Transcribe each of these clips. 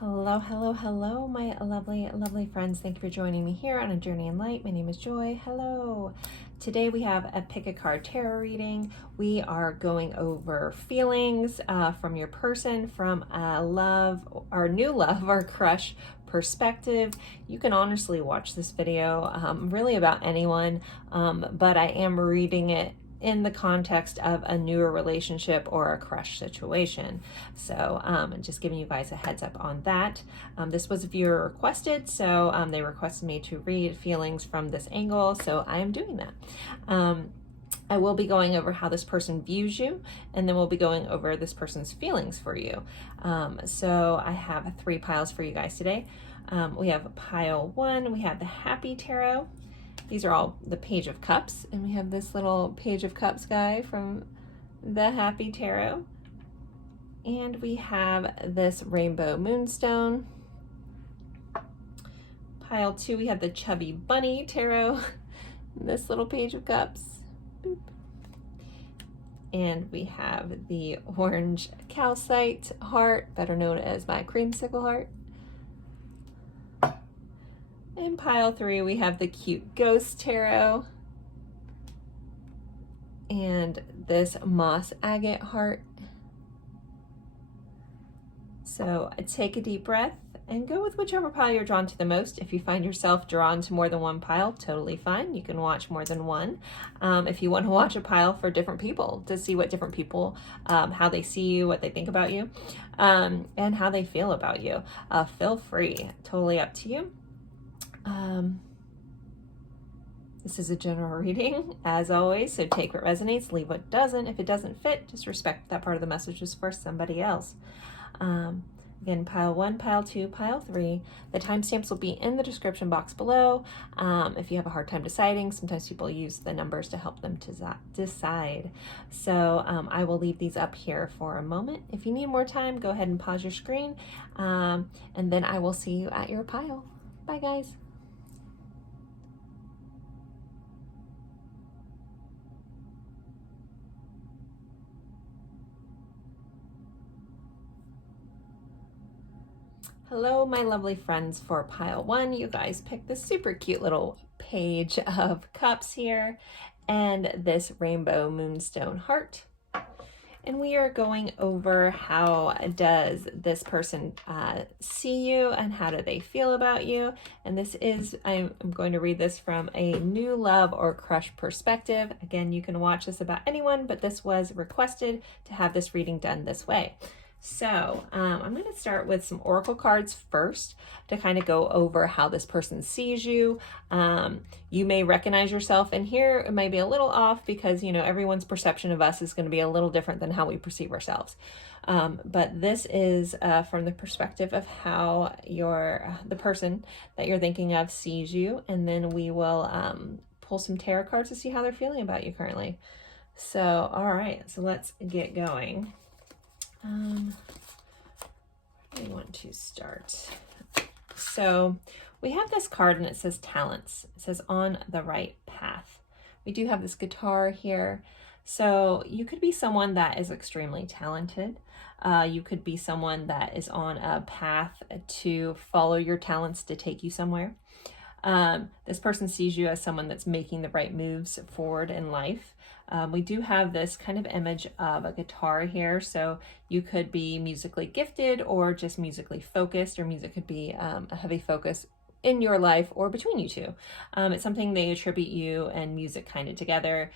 Hello, hello, hello, my lovely, lovely friends. Thank you for joining me here on A Journey in Light. My name is Joy. Hello. Today we have a pick a card tarot reading. We are going over feelings from your person, from a love, or new love, or crush perspective. You can honestly watch this video really about anyone, but I am reading it in the context of a newer relationship or a crush situation. So just giving you guys a heads up on that. This was viewer requested, so they requested me to read feelings from this angle, so I am doing that. I will be going over how this person views you, and then we'll be going over this person's feelings for you. So I have 3 piles for you guys today. We have pile 1, we have the Happy Tarot. These are all the Page of Cups, and we have this little Page of Cups guy from the Happy Tarot. And we have this Rainbow Moonstone. Pile 2, we have the Chubby Bunny Tarot, this little Page of Cups. Boop. And we have the Orange Calcite Heart, better known as my Creamsicle Heart. In pile 3, we have the Cute Ghost Tarot and this Moss Agate Heart. So take a deep breath and go with whichever pile you're drawn to the most. If you find yourself drawn to more than one pile, totally fine. You can watch more than one. If you want to watch a pile for different people to see what different people, how they see you, what they think about you, and how they feel about you, feel free. Totally up to you. This is a general reading, as always, so take what resonates, leave what doesn't. If it doesn't fit, just respect that part of the message is for somebody else. Again, pile 1, pile 2, pile 3. The timestamps will be in the description box below. If you have a hard time deciding, sometimes people use the numbers to help them to decide. So I will leave these up here for a moment. If you need more time, go ahead and pause your screen, and then I will see you at your pile. Bye, guys. Hello, my lovely friends. For pile 1, you guys picked this super cute little Page of Cups here and this Rainbow Moonstone Heart. And we are going over how does this person see you and how do they feel about you. And this is, I'm going to read this from a new love or crush perspective. Again, you can watch this about anyone, but this was requested to have this reading done this way. So I'm going to start with some oracle cards first to kind of go over how this person sees you. You may recognize yourself in here. It may be a little off because, you know, everyone's perception of us is going to be a little different than how we perceive ourselves. But this is from the perspective of how the person that you're thinking of sees you. And then we will pull some tarot cards to see how they're feeling about you currently. So, all right, so let's get going. I want to start. So we have this card and it says talents. It says on the right path. We do have this guitar here. So you could be someone that is extremely talented. You could be someone that is on a path to follow your talents to take you somewhere. This person sees you as someone that's making the right moves forward in life. We do have this kind of image of a guitar here, so you could be musically gifted or just musically focused, or music could be a heavy focus in your life or between you two. It's something they attribute you and music kind of together,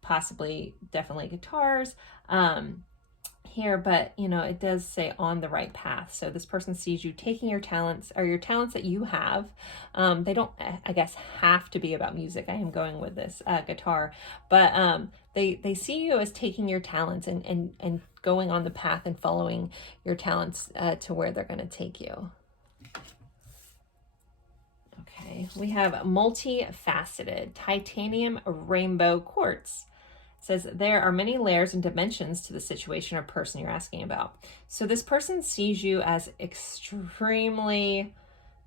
possibly definitely guitars. Here, but you know, it does say on the right path. So this person sees you taking your talents, or your talents that you have. They don't, I guess, have to be about music. I am going with this guitar, but they see you as taking your talents and going on the path and following your talents to where they're going to take you. Okay, we have multifaceted titanium rainbow quartz. Says there are many layers and dimensions to the situation or person you're asking about. So this person sees you as extremely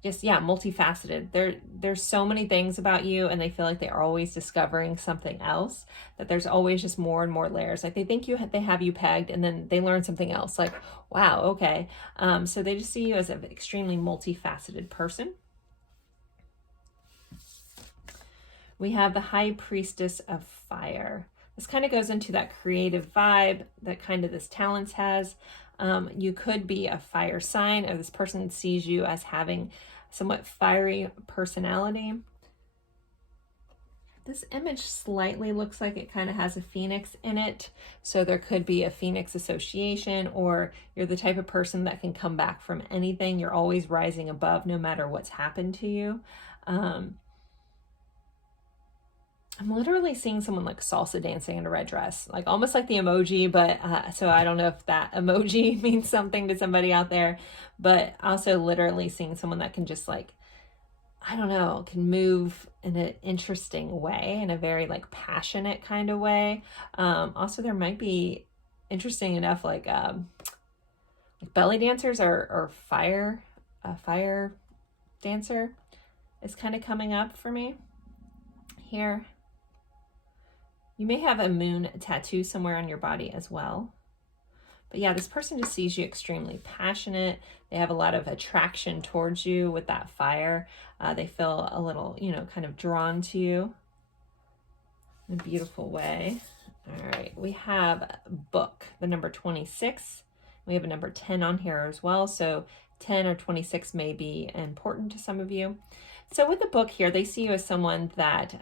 just, yeah, multifaceted. There's so many things about you, and they feel like they're always discovering something else, that there's always just more and more layers. Like they think they have you pegged, and then they learn something else. Like, wow, okay. So they just see you as an extremely multifaceted person. We have the High Priestess of Fire. This kind of goes into that creative vibe that kind of this Talents has. You could be a fire sign, or this person sees you as having somewhat fiery personality. This image slightly looks like it kind of has a phoenix in it. So there could be a phoenix association, or you're the type of person that can come back from anything. You're always rising above no matter what's happened to you. I'm literally seeing someone like salsa dancing in a red dress, like almost like the emoji, but so I don't know if that emoji means something to somebody out there, but also literally seeing someone that can just like, I don't know, can move in an interesting way, in a very like passionate kind of way. Also there might be, interesting enough, like belly dancers or fire dancer is kind of coming up for me here. You may have a moon tattoo somewhere on your body as well. But yeah, this person just sees you extremely passionate. They have a lot of attraction towards you with that fire. They feel a little, you know, kind of drawn to you in a beautiful way. All right, we have book, the number 26. We have a number 10 on here as well. So 10 or 26 may be important to some of you. So with the book here, they see you as someone that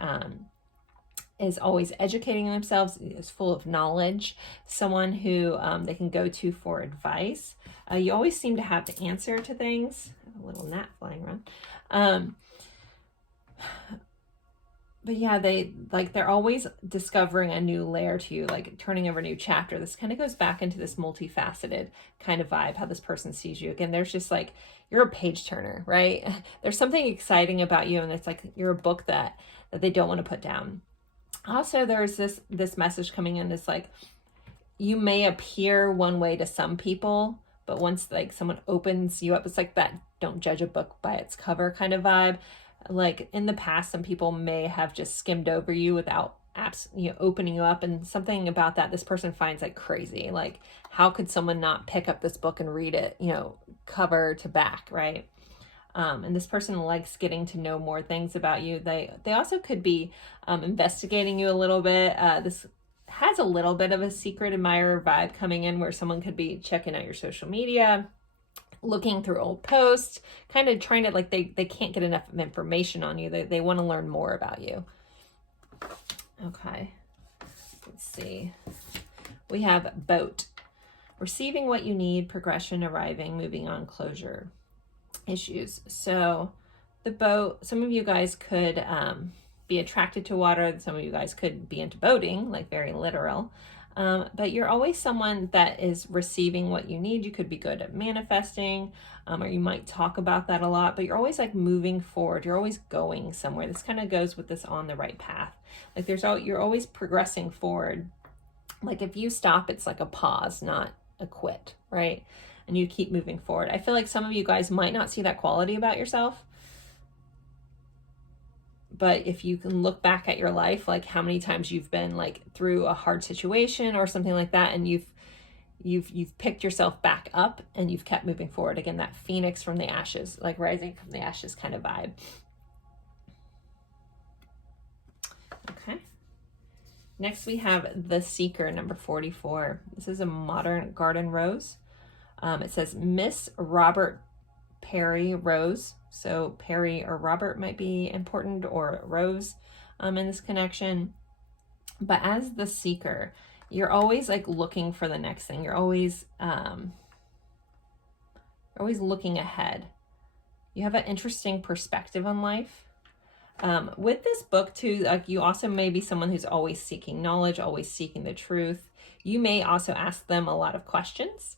is always educating themselves, is full of knowledge, someone who they can go to for advice. You always seem to have the answer to things. A little gnat flying around. But yeah, they're always discovering a new layer to you, like turning over a new chapter. This kind of goes back into this multifaceted kind of vibe, how this person sees you. Again, there's just like, you're a page turner, right? There's something exciting about you, and it's like you're a book that they don't want to put down. Also, there's this message coming in. It's like, you may appear one way to some people, but once like someone opens you up, it's like that don't judge a book by its cover kind of vibe. Like in the past, some people may have just skimmed over you without opening you up, and something about that this person finds like crazy. Like, how could someone not pick up this book and read it, cover to back, right? And this person likes getting to know more things about you. They also could be investigating you a little bit. This has a little bit of a secret admirer vibe coming in, where someone could be checking out your social media, looking through old posts, kind of trying to, like, they can't get enough information on you. They want to learn more about you. Okay, let's see. We have boat. Receiving what you need, progression, arriving, moving on, closure, issues. So the boat, some of you guys could be attracted to water. Some of you guys could be into boating, like very literal. But you're always someone that is receiving what you need. You could be good at manifesting, or you might talk about that a lot, but you're always like moving forward. You're always going somewhere. This kind of goes with this on the right path. Like you're always progressing forward. Like if you stop, it's like a pause, not a quit, right? And you keep moving forward. I feel like some of you guys might not see that quality about yourself, but if you can look back at your life, like how many times you've been like through a hard situation or something like that, and you've picked yourself back up and you've kept moving forward. Again, that phoenix from the ashes, like rising from the ashes kind of vibe. Okay. Next we have the Seeker, number 44. This is a modern garden rose. It says Miss Robert Perry Rose. So Perry or Robert might be important, or Rose in this connection. But as the Seeker, you're always like looking for the next thing. You're always looking ahead. You have an interesting perspective on life. With this book too, like you also may be someone who's always seeking knowledge, always seeking the truth. You may also ask them a lot of questions.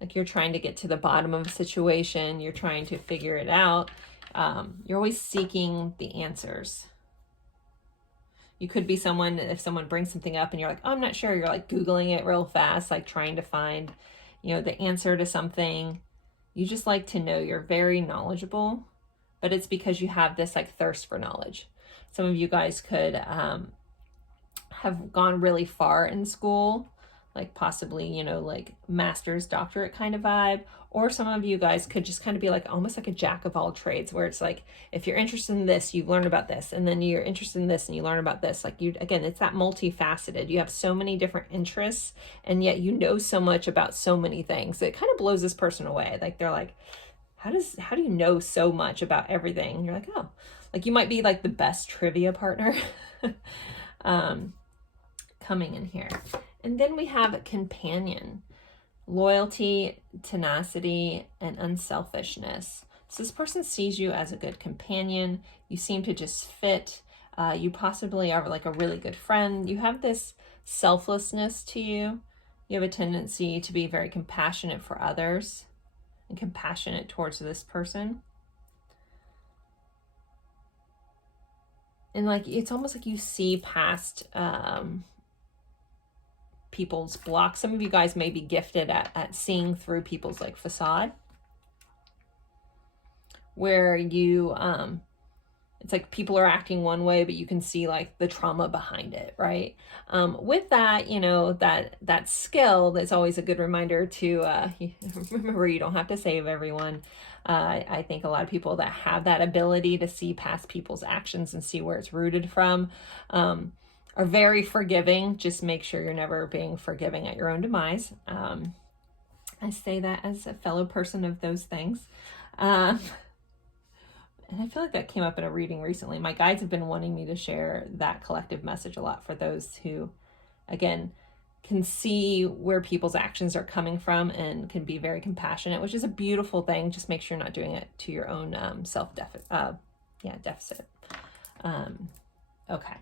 Like you're trying to get to the bottom of a situation. You're trying to figure it out. You're always seeking the answers. You could be someone, if someone brings something up and you're like, oh, I'm not sure. You're like Googling it real fast, like trying to find, the answer to something. You just like to know. You're very knowledgeable, but it's because you have this like thirst for knowledge. Some of you guys could have gone really far in school, like possibly, you know, like master's, doctorate kind of vibe. Or some of you guys could just kind of be like almost like a jack of all trades, where it's like, if you're interested in this, you learn about this, and then you're interested in this and you learn about this. Like, you, again, it's that multifaceted. You have so many different interests, and yet you know so much about so many things. It kind of blows this person away. Like, they're like, how do you know so much about everything? And you're like, oh, like you might be like the best trivia partner coming in here. And then we have a companion. Loyalty, tenacity, and unselfishness. So this person sees you as a good companion. You seem to just fit. You possibly are like a really good friend. You have this selflessness to you. You have a tendency to be very compassionate for others and compassionate towards this person. And like, it's almost like you see past people's blocks. Some of you guys may be gifted at seeing through people's like facade, where you it's like people are acting one way, but you can see like the trauma behind it, right? With that, you know, that skill, that's always a good reminder to remember, you don't have to save everyone. I think a lot of people that have that ability to see past people's actions and see where it's rooted from are very forgiving. Just make sure you're never being forgiving at your own demise. I say that as a fellow person of those things. And I feel like that came up in a reading recently. My guides have been wanting me to share that collective message a lot for those who, again, can see where people's actions are coming from and can be very compassionate, which is a beautiful thing. Just make sure you're not doing it to your own deficit. Okay.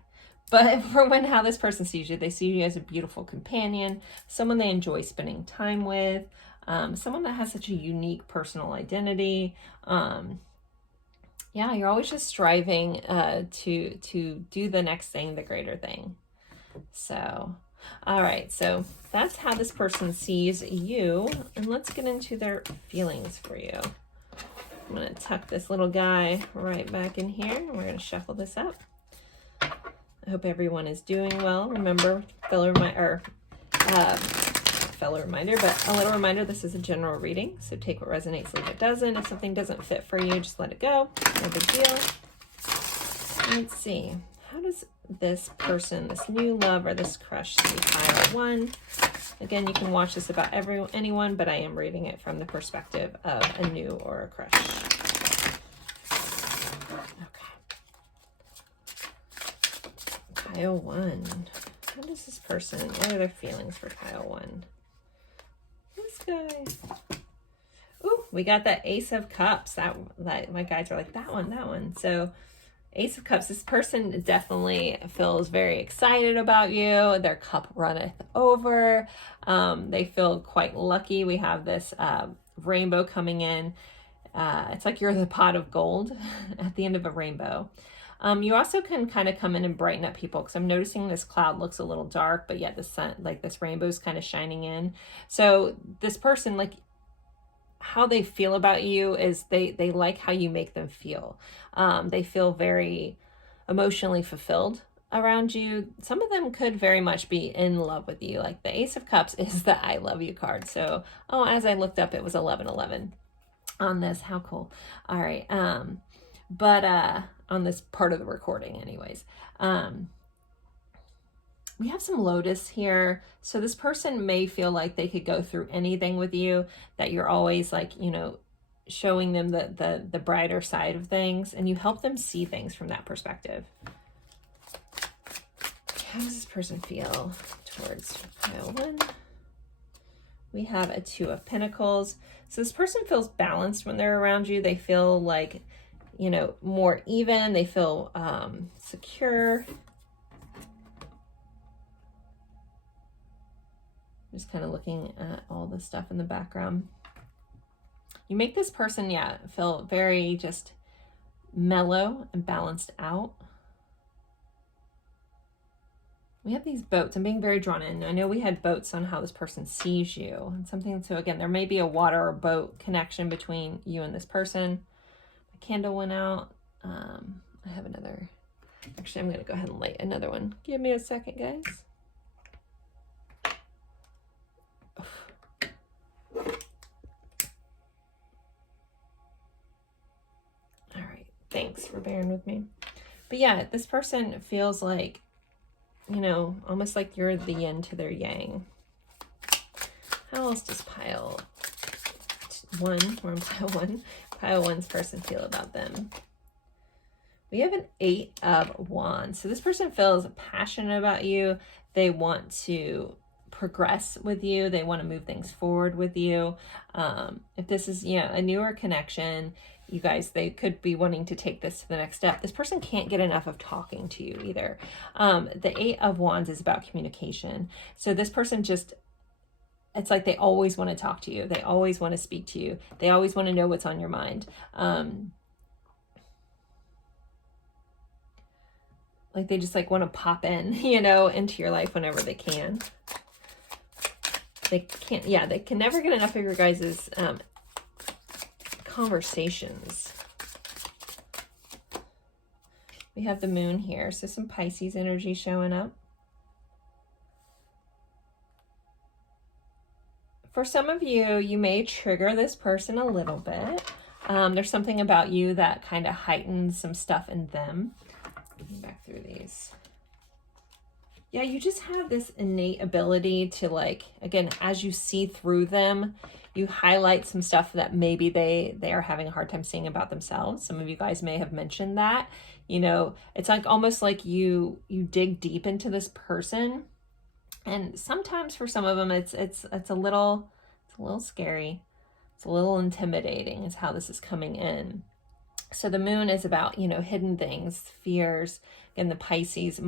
But for how this person sees you, they see you as a beautiful companion, someone they enjoy spending time with, someone that has such a unique personal identity. Yeah, you're always just striving to do the next thing, the greater thing. So, all right, so that's how this person sees you. And let's get into their feelings for you. I'm going to tuck this little guy right back in here, and we're going to shuffle this up. I hope everyone is doing well. Remember, fellow reminder, but a little reminder, this is a general reading, so take what resonates, leave what doesn't. If something doesn't fit for you, just let it go. No big deal. Let's see. How does this person, this new love or this crush, see pile one? Again, you can watch this about anyone, but I am reading it from the perspective of a new or a crush. Pile one. How does this person, what are their feelings for pile one? This guy. Ooh, we got that Ace of Cups. That my guides are like, that one. So Ace of Cups, this person definitely feels very excited about you. Their cup runneth over. They feel quite lucky. We have this rainbow coming in. It's like you're the pot of gold at the end of a rainbow. You also can kind of come in and brighten up people, because I'm noticing this cloud looks a little dark, but yet the sun, like this rainbow is kind of shining in. So this person, like, how they feel about you is they like how you make them feel. They feel very emotionally fulfilled around you. Some of them could very much be in love with you. Like the Ace of Cups is the I love you card. So, as I looked up, it was 1111 on this. How cool. All right. On this part of the recording anyways. We have some Lotus here. So this person may feel like they could go through anything with you, that you're always like, you know, showing them the brighter side of things, and you help them see things from that perspective. How does this person feel towards pile one? We have a Two of Pentacles. So this person feels balanced when they're around you. They feel like, you know, more even. They feel secure. Just kind of looking at all the stuff in the background. You make this person, feel very just mellow and balanced out. We have these boats. I'm being very drawn in. I know we had boats on how this person sees you and something. So again, there may be a water or boat connection between you and this person. The candle went out. I have another. Actually, I'm going to go ahead and light another one. Give me a second, guys. All right. Thanks for bearing with me. But yeah, this person feels like, you know, almost like you're the yin to their yang. How else does pile one, we're on pile one's person feel about them? We have an 8 of Wands. So this person feels passionate about you. They want to progress with you. They want to move things forward with you. If this is, you know, a newer connection, you guys, they could be wanting to take this to the next step. This person can't get enough of talking to you either. The 8 of Wands is about communication. So this person just, it's like they always want to talk to you. They always want to speak to you. They always want to know what's on your mind. Like they just like want to pop in, you know, into your life whenever they can. They can't, yeah, they can never get enough of your guys' conversations. We have the moon here, so some Pisces energy showing up. For some of you, you may trigger this person a little bit. There's something about you that kind of heightens some stuff in them. Back through these. Yeah, you just have this innate ability to, like, again, as you see through them, you highlight some stuff that maybe they are having a hard time seeing about themselves. Some of you guys may have mentioned that. You know, it's like almost like you dig deep into this person, and sometimes for some of them it's a little scary. It's a little intimidating is how this is coming in. So the moon is about, you know, hidden things, fears, and the Pisces,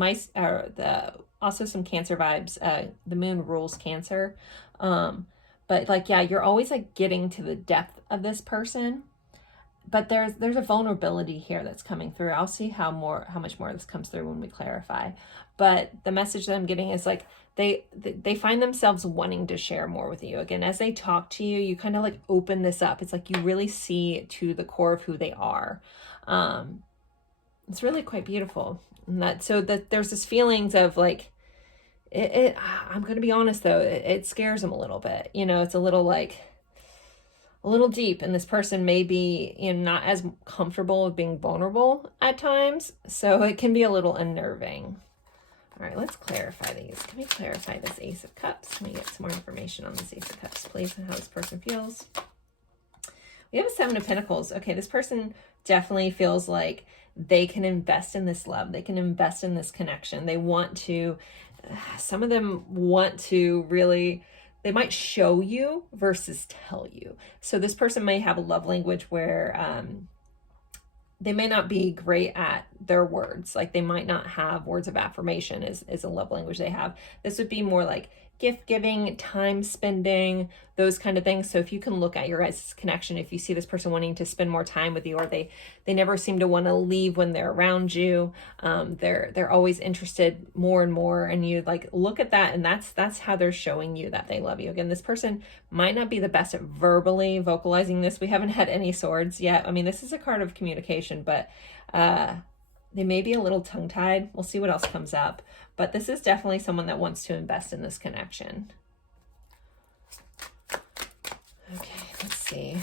also some Cancer vibes. The moon rules Cancer. But like, yeah, you're always like getting to the depth of this person, but there's a vulnerability here that's coming through. I'll see how much more this comes through when we clarify. But the message that I'm getting is like, they find themselves wanting to share more with you. Again, as they talk to you, you kind of like open this up. It's like you really see to the core of who they are. It's really quite beautiful. And that there's this feelings of like, I'm going to be honest though, it scares them a little bit. You know, it's a little deep, and this person may be, you know, not as comfortable with being vulnerable at times. So it can be a little unnerving. All right, let's clarify these. Can we clarify this Ace of Cups? Can we get some more information on this Ace of Cups, please, and how this person feels? We have a 7 of Pentacles. Okay, this person definitely feels like they can invest in this love. They can invest in this connection. They want to, some of them want to really, they might show you versus tell you. So this person may have a love language where they may not be great at their words. Like they might not have words of affirmation is a love language they have. This would be more like gift giving, time spending, those kind of things. So if you can look at your guys' connection, if you see this person wanting to spend more time with you, or they never seem to want to leave when they're around you, they're always interested more and more, and you like look at that, and that's how they're showing you that they love you. Again, this person might not be the best at verbally vocalizing this. We haven't had any swords yet. I mean, this is a card of communication, but they may be a little tongue-tied. We'll see what else comes up. But this is definitely someone that wants to invest in this connection. Okay, let's see.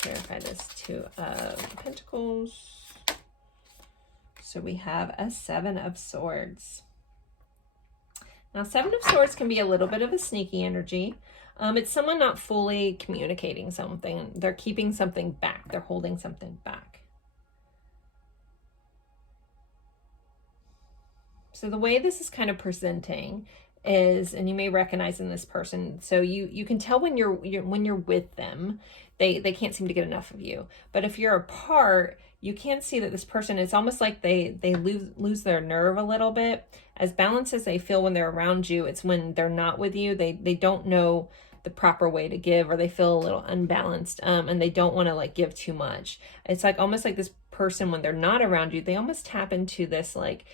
Clarify this 2 of Pentacles. So we have a 7 of Swords. Now, 7 of Swords can be a little bit of a sneaky energy. It's someone not fully communicating something. They're keeping something back. They're holding something back. So the way this is kind of presenting is, and you may recognize in this person, so you can tell when you're with them, they can't seem to get enough of you. But if you're apart, you can see that this person, it's almost like they lose their nerve a little bit. As balanced as they feel when they're around you, it's when they're not with you, they don't know the proper way to give, or they feel a little unbalanced, and they don't want to like give too much. It's like almost like this person, when they're not around you, they almost tap into this like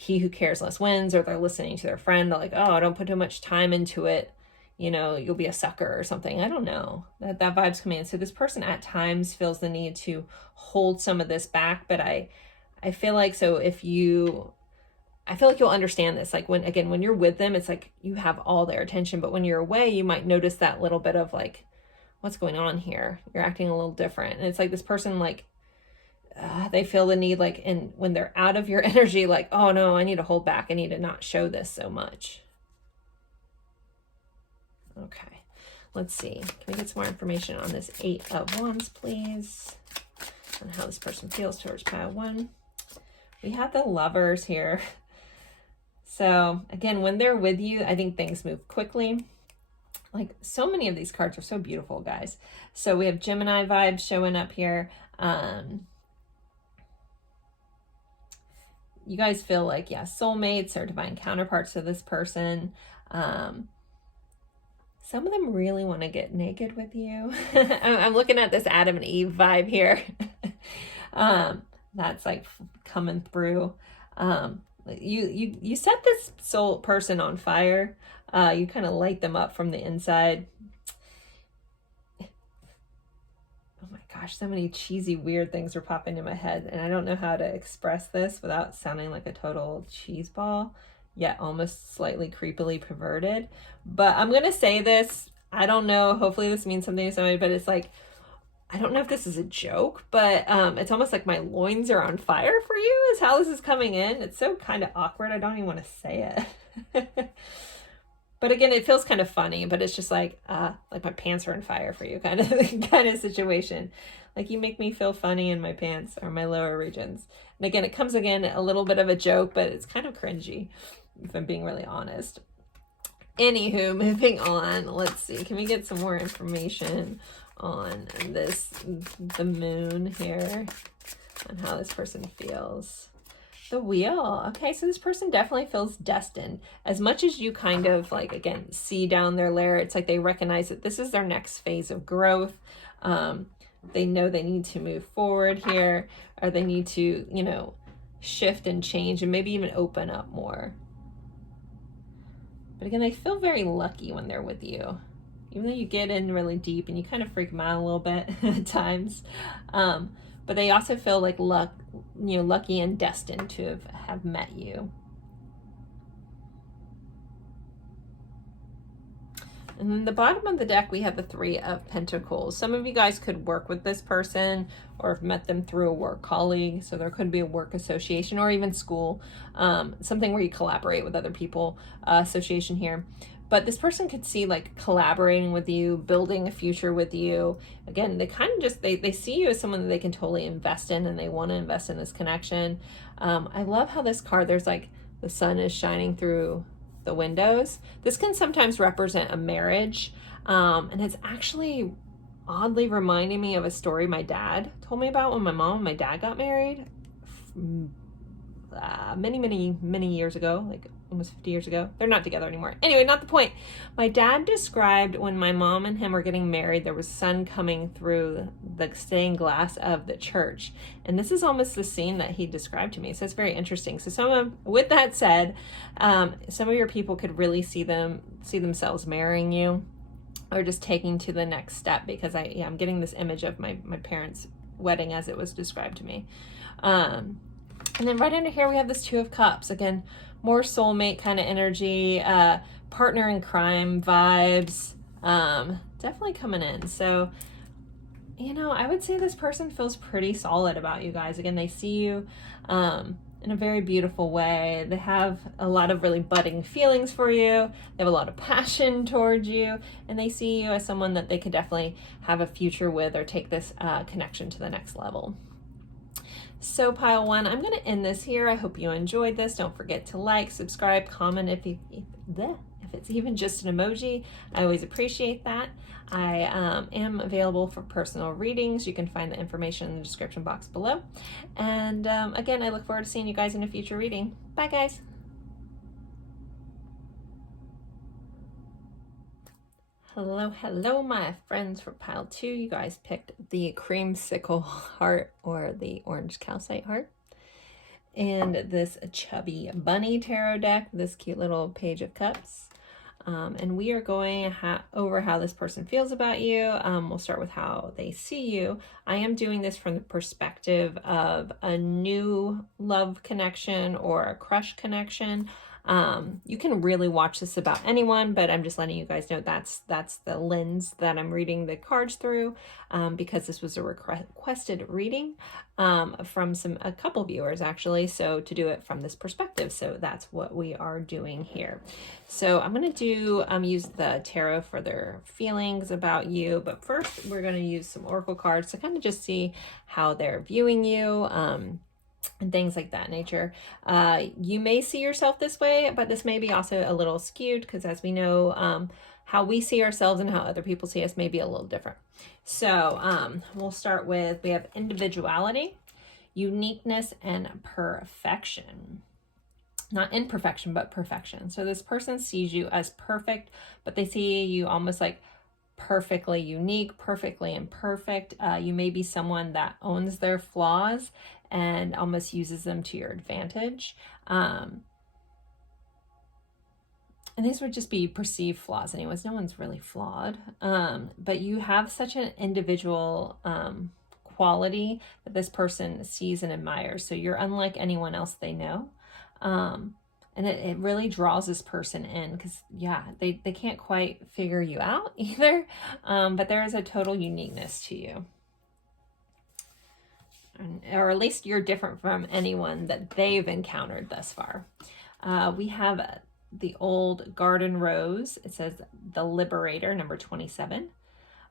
he who cares less wins, or they're listening to their friend. They're like, oh, don't put too much time into it. You know, you'll be a sucker or something. I don't know. That vibe's coming in. So this person at times feels the need to hold some of this back, but I feel like, so if you, I feel like you'll understand this. Like when you're with them, it's like you have all their attention, but when you're away, you might notice that little bit of like, what's going on here? You're acting a little different. And it's like this person, like, they feel the need, like, and when they're out of your energy, like, oh no, I need to hold back. I need to not show this so much. Okay, let's see. Can we get some more information on this 8 of Wands, please? And how this person feels towards pile 1. We have the Lovers here. So again, when they're with you, I think things move quickly. Like, so many of these cards are so beautiful, guys. So we have Gemini vibes showing up here. You guys feel like, yeah, soulmates or divine counterparts to this person. Some of them really want to get naked with you. I'm looking at this Adam and Eve vibe here. That's like coming through. You set this soul person on fire. You kind of light them up from the inside. Oh my gosh, so many cheesy, weird things are popping in my head, and I don't know how to express this without sounding like a total cheese ball, yet almost slightly creepily perverted. But I'm gonna say this. I don't know. Hopefully this means something to somebody, but it's like, I don't know if this is a joke, but it's almost like my loins are on fire for you is how this is coming in. It's so kind of awkward. I don't even want to say it. But again, it feels kind of funny, but it's just like my pants are on fire for you kind of situation. Like, you make me feel funny in my pants or my lower regions. And again, it comes again a little bit of a joke, but it's kind of cringy, if I'm being really honest. Anywho, moving on. Let's see. Can we get some more information on this, the moon here, on how this person feels? The Wheel. Okay, so this person definitely feels destined. As much as you kind of, like, again, see down their layer, it's like they recognize that this is their next phase of growth. They know they need to move forward here, or they need to, you know, shift and change and maybe even open up more. But again, they feel very lucky when they're with you. Even though you get in really deep and you kind of freak them out a little bit at times. But they also feel like lucky and destined to have met you. And then the bottom of the deck, we have the 3 of Pentacles. Some of you guys could work with this person or have met them through a work colleague. So there could be a work association or even school, something where you collaborate with other people, association here. But this person could see, like, collaborating with you, building a future with you. Again, they kind of just, they see you as someone that they can totally invest in, and they want to invest in this connection. I love how this card, there's like the sun is shining through the windows. This can sometimes represent a marriage. And it's actually oddly reminding me of a story my dad told me about when my mom and my dad got married many years ago, like almost 50 years ago. They're not together anymore. Anyway, not the point. My dad described when my mom and him were getting married, there was sun coming through the stained glass of the church. And this is almost the scene that he described to me. So it's very interesting. So with that said, some of your people could really see themselves marrying you or just taking to the next step, because I'm getting this image of my parents' wedding as it was described to me. And then right under here, we have this 2 of Cups. Again, more soulmate kind of energy, partner in crime vibes, definitely coming in. So, you know, I would say this person feels pretty solid about you guys. Again, they see you in a very beautiful way. They have a lot of really budding feelings for you. They have a lot of passion towards you, and they see you as someone that they could definitely have a future with or take this connection to the next level. So pile 1, I'm going to end this here. I hope you enjoyed this. Don't forget to like, subscribe, comment if it's even just an emoji. I always appreciate that. I am available for personal readings. You can find the information in the description box below. And again, I look forward to seeing you guys in a future reading. Bye, guys. Hello, my friends for pile 2. You guys picked the creamsicle heart or the orange calcite heart. and this chubby bunny tarot deck, this cute little Page of Cups. And we are going over how this person feels about you. We'll start with how they see you. I am doing this from the perspective of a new love connection or a crush connection. You can really watch this about anyone, but I'm just letting you guys know that's the lens that I'm reading the cards through, because this was a requested reading from a couple viewers actually, so to do it from this perspective. So that's what we are doing here. So I'm going to use the tarot for their feelings about you, but first we're going to use some oracle cards to kind of just see how they're viewing you, and things like that nature. You may see yourself this way, but this may be also a little skewed, because as we know, how we see ourselves and how other people see us may be a little different. So we'll start with, we have individuality, uniqueness, and perfection. Not imperfection, but perfection. So this person sees you as perfect, but they see you almost like perfectly unique, perfectly imperfect. You may be someone that owns their flaws and almost uses them to your advantage. And these would just be perceived flaws anyways. No one's really flawed. But you have such an individual quality that this person sees and admires. So you're unlike anyone else they know. And it really draws this person in, because yeah, they can't quite figure you out either. But there is a total uniqueness to you. Or at least you're different from anyone that they've encountered thus far. We have the old garden rose. It says the liberator, number 27.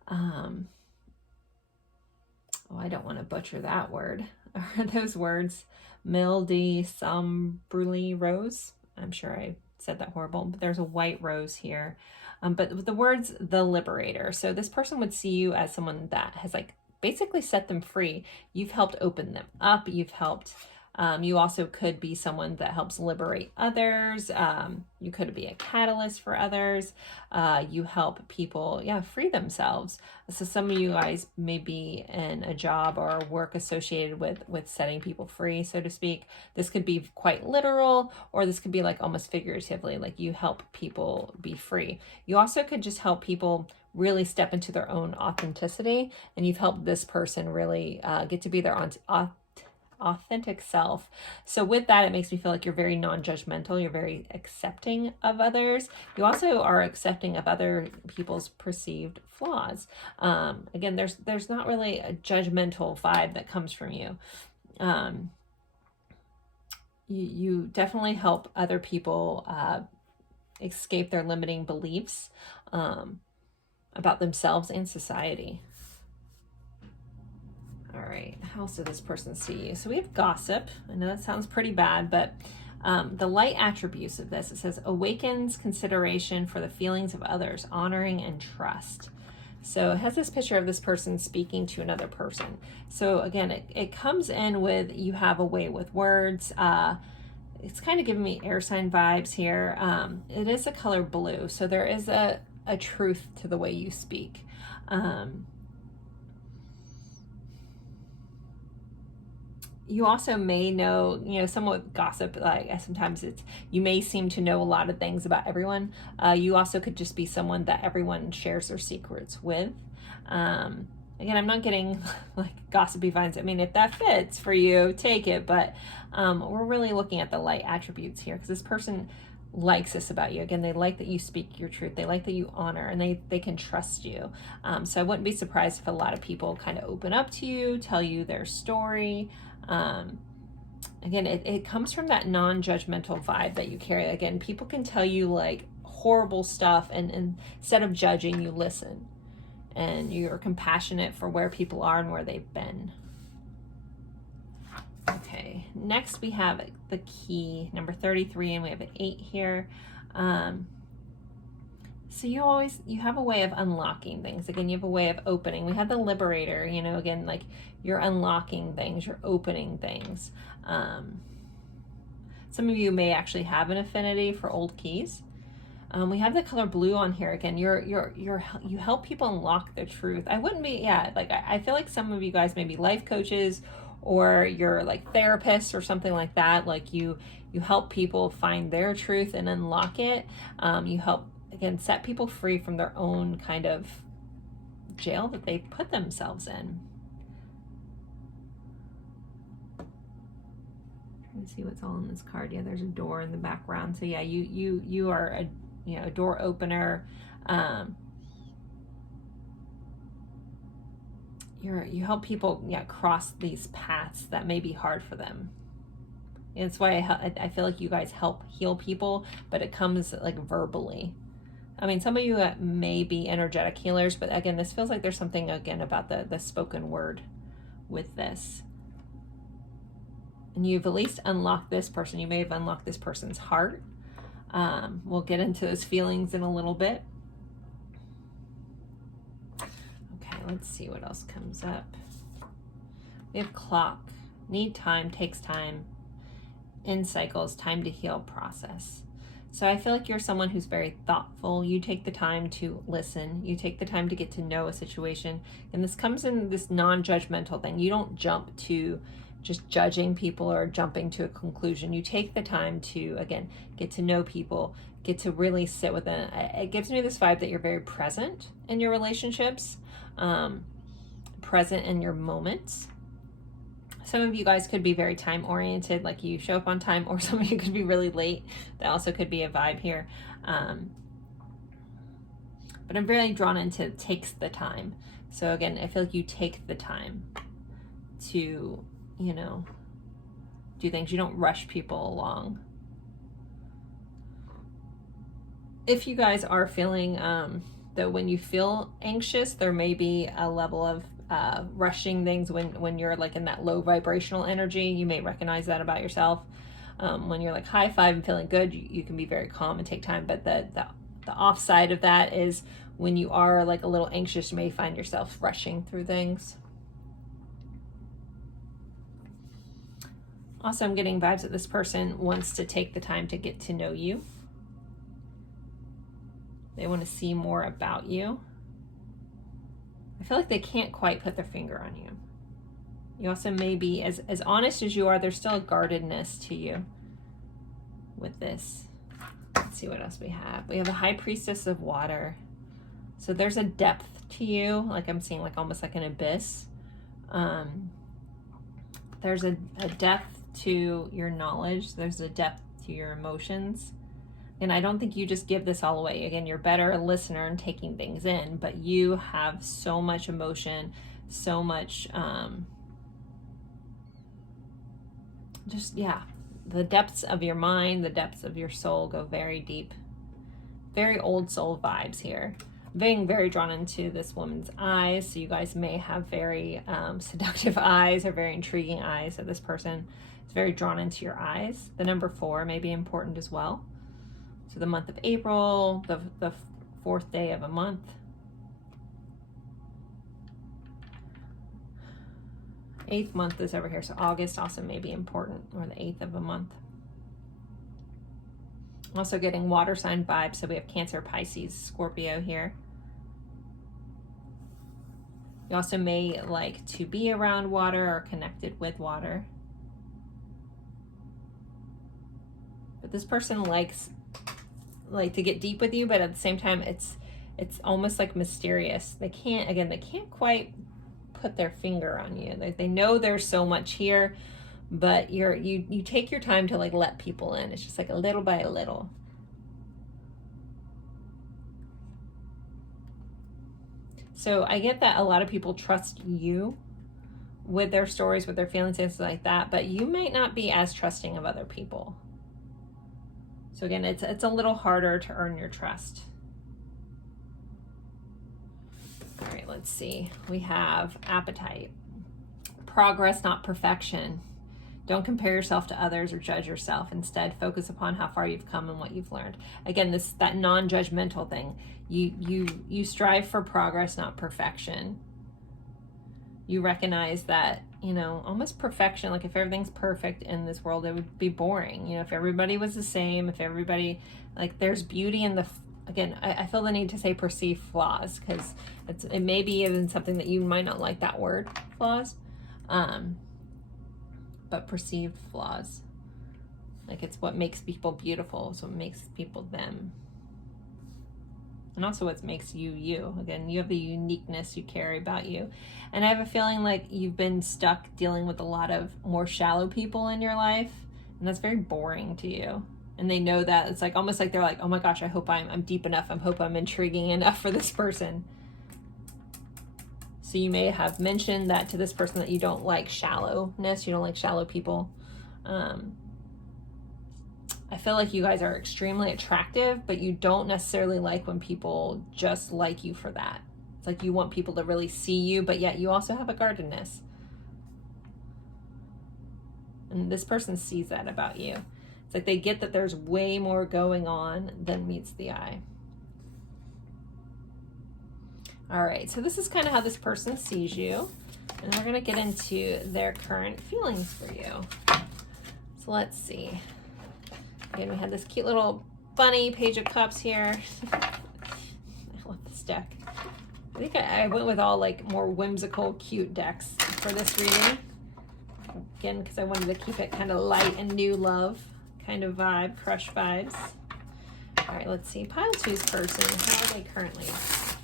Oh, I don't want to butcher that word. Or those words. Mildy Sombruli rose. I'm sure I said that horrible, but there's a white rose here. But the words the liberator. So this person would see you as someone that has like basically set them free. You've helped open them up. You've helped, you also could be someone that helps liberate others. You could be a catalyst for others. You help people, free themselves. So some of you guys may be in a job or work associated with setting people free, so to speak. This could be quite literal, or this could be like almost figuratively, like you help people be free. You also could just help people really step into their own authenticity, and you've helped this person really get to be their authentic self. So with that, it makes me feel like you're very non-judgmental. You're very accepting of others. You also are accepting of other people's perceived flaws. Again, there's not really a judgmental vibe that comes from you. You definitely help other people escape their limiting beliefs about themselves and society. All right, how else did this person see you? So we have gossip. I know that sounds pretty bad, but the light attributes of this, it says awakens consideration for the feelings of others, honoring and trust. So it has this picture of this person speaking to another person. So again, it comes in with, you have a way with words. It's kind of giving me air sign vibes here. It is a color blue, so there is a truth to the way you speak. You also may know, somewhat gossip, like sometimes you may seem to know a lot of things about everyone. You also could just be someone that everyone shares their secrets with. Again, I'm not getting like gossipy vibes. I mean, if that fits for you, take it. But we're really looking at the light attributes here, because this person likes this about you. Again, they like that you speak your truth. They like that you honor, and they can trust you. So I wouldn't be surprised if a lot of people kind of open up to you, tell you their story. Again, it comes from that non-judgmental vibe that you carry. Again, people can tell you like horrible stuff, and instead of judging, you listen, and you're compassionate for where people are and where they've been. Okay, next we have the key, number 33, and we have an 8 here. So you have a way of unlocking things. Again, you have a way of opening. We have the liberator, again, like you're unlocking things, you're opening things. Some of you may actually have an affinity for old keys. We have the color blue on here. Again, you help people unlock their truth. I wouldn't be, I feel like some of you guys may be life coaches, or you're like therapist or something like that. Like you help people find their truth and unlock it. You help, again, set people free from their own kind of jail that they put themselves in. Trying to see what's all in this card. Yeah, there's a door in the background. So yeah, you are a, you know, a door opener. You help people, yeah, cross these paths that may be hard for them. And it's why I feel like you guys help heal people, but it comes like verbally. I mean, some of you may be energetic healers, but again, this feels like there's something, again, about the spoken word with this. And you've at least unlocked this person. You may have unlocked this person's heart. We'll get into those feelings in a little bit. Okay, let's see what else comes up. We have clock. Need time, takes time. In cycles, time to heal, process. So I feel like you're someone who's very thoughtful. You take the time to listen. You take the time to get to know a situation. And this comes in this non-judgmental thing. You don't jump to just judging people or jumping to a conclusion. You take the time to, again, get to know people, get to really sit with them. It gives me this vibe that you're very present in your relationships, present in your moments. Some of you guys could be very time oriented, like you show up on time, or some of you could be really late. That also could be a vibe here. But I'm really drawn into takes the time. So again, I feel like you take the time to, you know, do things. You don't rush people along. If you guys are feeling that when you feel anxious, there may be a level of rushing things when you're like in that low vibrational energy. You may recognize that about yourself. When you're like high five and feeling good, you can be very calm and take time. But the offside of that is when you are like a little anxious, you may find yourself rushing through things. Also, I'm getting vibes that this person wants to take the time to get to know you. They want to see more about you. I feel like they can't quite put their finger on you. You also may be, as honest as you are, there's still a guardedness to you with this. Let's see what else we have. We have a High Priestess of Water. So there's a depth to you, like I'm seeing like almost like an abyss. There's a depth to your knowledge. There's a depth to your emotions. And I don't think you just give this all away. Again, you're better a listener and taking things in, but you have so much emotion, so much, the depths of your mind, the depths of your soul go very deep. Very old soul vibes here. Being very drawn into this woman's eyes. So you guys may have very seductive eyes or very intriguing eyes. So this person is very drawn into your eyes. The number 4 may be important as well. So the month of April, the 4th day of a month. Eighth month is over here, so August also may be important, or the 8th of a month. Also getting water sign vibes, so we have Cancer, Pisces, Scorpio here. You also may like to be around water or connected with water. But this person likes to get deep with you, but at the same time it's almost like mysterious. They can't quite put their finger on you. They know there's so much here, but you take your time to like let people in. It's just like a little by a little. So I get that a lot of people trust you with their stories, with their feelings, things like that, but you might not be as trusting of other people. So again, it's a little harder to earn your trust. All right, let's see. We have appetite. Progress, not perfection. Don't compare yourself to others or judge yourself. Instead, focus upon how far you've come and what you've learned. Again, that non-judgmental thing. You strive for progress, not perfection. You recognize that, almost perfection, like if everything's perfect in this world, it would be boring. If everybody was the same, if everybody, like there's beauty in again, I feel the need to say perceived flaws, because it may be even something that you might not like that word, flaws. but perceived flaws. Like it's what makes people beautiful, so it makes people them. And also what makes you you. Again, you have the uniqueness you carry about you. And I have a feeling like you've been stuck dealing with a lot of more shallow people in your life, and that's very boring to you. And they know that. It's like almost like they're like, oh my gosh, I hope I'm deep enough. I hope I'm intriguing enough for this person. So you may have mentioned that to this person that you don't like shallowness, you don't like shallow people. I feel like you guys are extremely attractive, but you don't necessarily like when people just like you for that. It's like you want people to really see you, but yet you also have a guardedness. And this person sees that about you. It's like they get that there's way more going on than meets the eye. All right, so this is kind of how this person sees you. And we're gonna get into their current feelings for you. So let's see. Again, we have this cute little bunny Page of Cups here. I love this deck. I think I went with all like more whimsical, cute decks for this reading. Again, because I wanted to keep it kind of light and new love kind of vibe, crush vibes. All right, let's see. Pile 2's person, how are they currently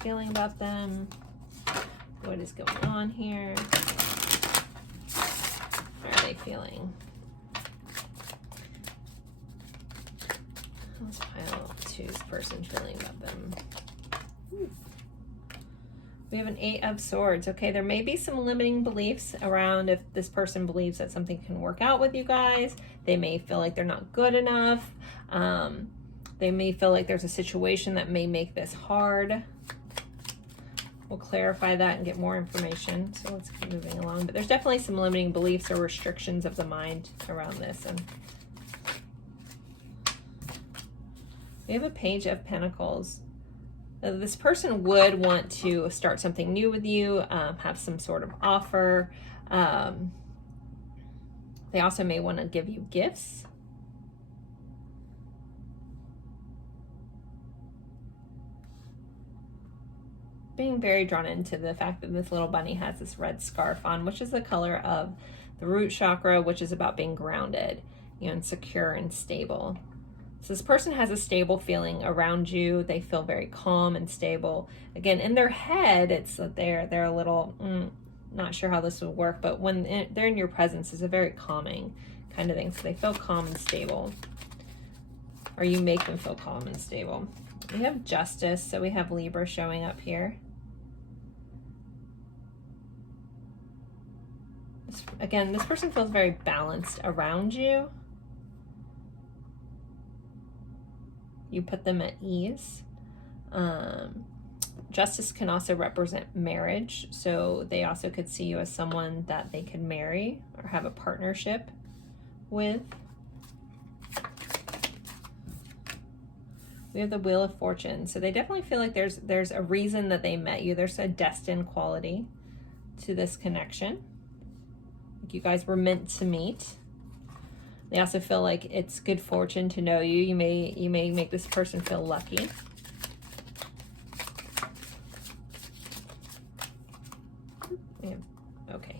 feeling about them? What is going on here? How are they feeling? How's Pile 2's person feeling about them? We have an 8 of Swords. Okay, there may be some limiting beliefs around if this person believes that something can work out with you guys. They may feel like they're not good enough. They may feel like there's a situation that may make this hard. We'll clarify that and get more information. So let's keep moving along. But there's definitely some limiting beliefs or restrictions of the mind around this. And we have a Page of Pentacles. This person would want to start something new with you, have some sort of offer. They also may want to give you gifts. Being very drawn into the fact that this little bunny has this red scarf on, which is the color of the root chakra, which is about being grounded, you know, and secure and stable. So this person has a stable feeling around you. They feel very calm and stable. Again, in their head, it's that they're a little, not sure how this would work, but when they're in your presence, it's a very calming kind of thing. So they feel calm and stable, or you make them feel calm and stable. We have Justice, so we have Libra showing up here. Again, this person feels very balanced around you. You put them at ease. Justice can also represent marriage, so they also could see you as someone that they could marry or have a partnership with. We have the Wheel of Fortune, so they definitely feel like there's a reason that they met you. There's a destined quality to this connection. Like you guys were meant to meet. They also feel like it's good fortune to know you. You may make this person feel lucky. Yeah. Okay.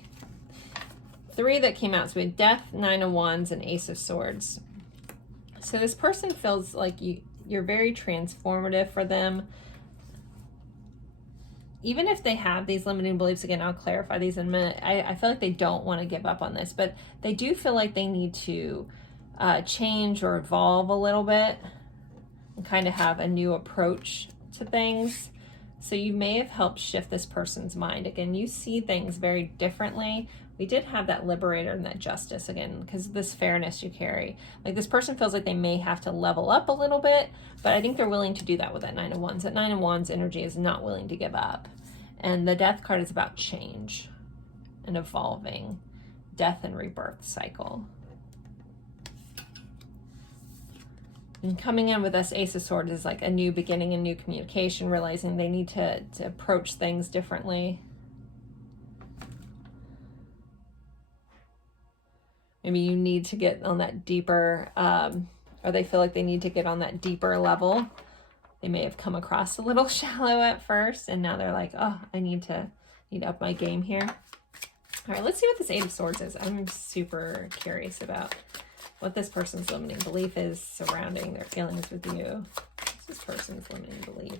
3 that came out. So we had Death, 9 of Wands, and Ace of Swords. So this person feels like you're very transformative for them. Even if they have these limiting beliefs, again, I'll clarify these in a minute. I feel like they don't want to give up on this, but they do feel like they need to change or evolve a little bit and kind of have a new approach to things. So you may have helped shift this person's mind. Again, you see things very differently. We did have that Liberator and that Justice again, because of this fairness you carry. Like this person feels like they may have to level up a little bit, but I think they're willing to do that with that 9 of Wands. That 9 of Wands energy is not willing to give up. And the Death card is about change and evolving, death and rebirth cycle. And coming in with this Ace of Swords is like a new beginning and new communication, realizing they need to approach things differently. Maybe you need to get on that deeper, or they feel like they need to get on that deeper level. They may have come across a little shallow at first, and now they're like, oh, I need to up my game here. All right, let's see what this Eight of Swords is. I'm super curious about what this person's limiting belief is surrounding their feelings with you. What's this person's limiting belief?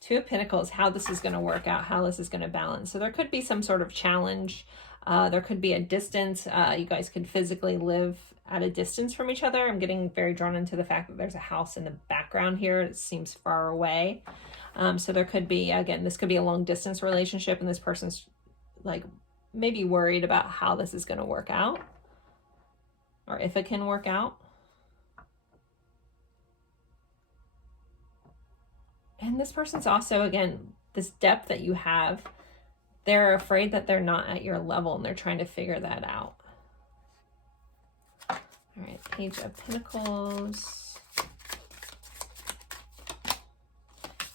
Two of Pentacles, how this is going to work out, how this is going to balance. So there could be some sort of challenge. There could be a distance. You guys could physically live at a distance from each other. I'm getting very drawn into the fact that there's a house in the background here. It seems far away. So there could be, again, this could be a long distance relationship, and this person's like maybe worried about how this is going to work out, or if it can work out. And this person's also, again, this depth that you have, they're afraid that they're not at your level, and they're trying to figure that out. All right, Page of Pentacles.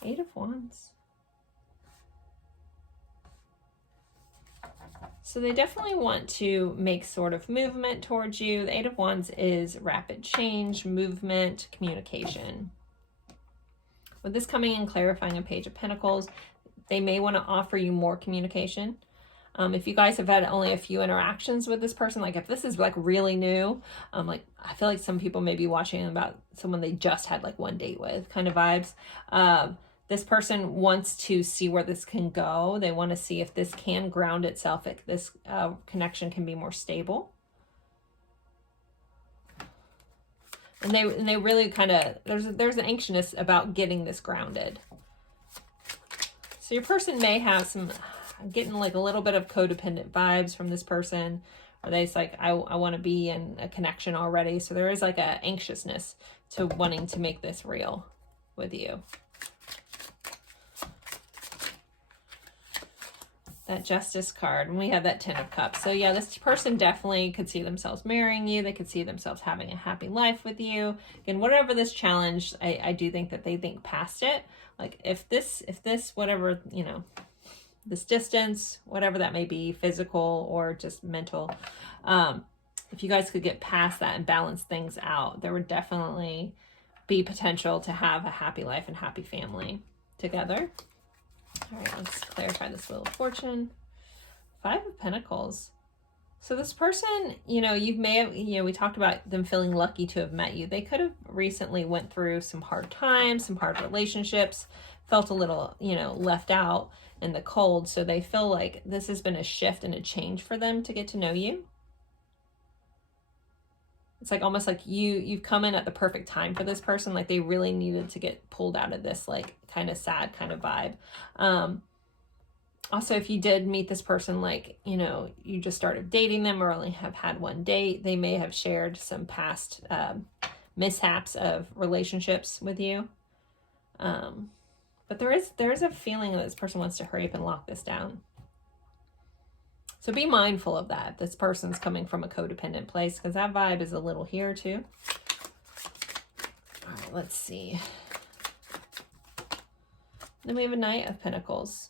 Eight of Wands. So they definitely want to make sort of movement towards you. The Eight of Wands is rapid change, movement, communication. With this coming in clarifying a Page of Pentacles, they may want to offer you more communication. If you guys have had only a few interactions with this person, like if this is like really new, like I feel like some people may be watching about someone they just had like one date with kind of vibes. This person wants to see where this can go. They want to see if this can ground itself, if this connection can be more stable. And they really kind of, there's an anxiousness about getting this grounded. So your person may have some, I'm getting like a little bit of codependent vibes from this person, or they just like, I want to be in a connection already. So there is like a anxiousness to wanting to make this real with you. That Justice card, and we have that Ten of Cups. So yeah, this person definitely could see themselves marrying you. They could see themselves having a happy life with you. Again, whatever this challenge, I do think that they think past it. Like if this, whatever, you know, this distance, whatever that may be, physical or just mental, if you guys could get past that and balance things out, there would definitely be potential to have a happy life and happy family together. All right, let's clarify this Wheel of Fortune. Five of Pentacles. So this person, you know, you may have, you know, we talked about them feeling lucky to have met you. They could have recently went through some hard times, some hard relationships, felt a little, you know, left out in the cold. So they feel like this has been a shift and a change for them to get to know you. It's like almost like you've come in at the perfect time for this person. Like they really needed to get pulled out of this like kind of sad kind of vibe. Also, if you did meet this person, like, you know, you just started dating them or only have had one date, they may have shared some past mishaps of relationships with you. But there is a feeling that this person wants to hurry up and lock this down. So be mindful of that. This person's coming from a codependent place, because that vibe is a little here too. All right, let's see. Then we have a Knight of Pentacles.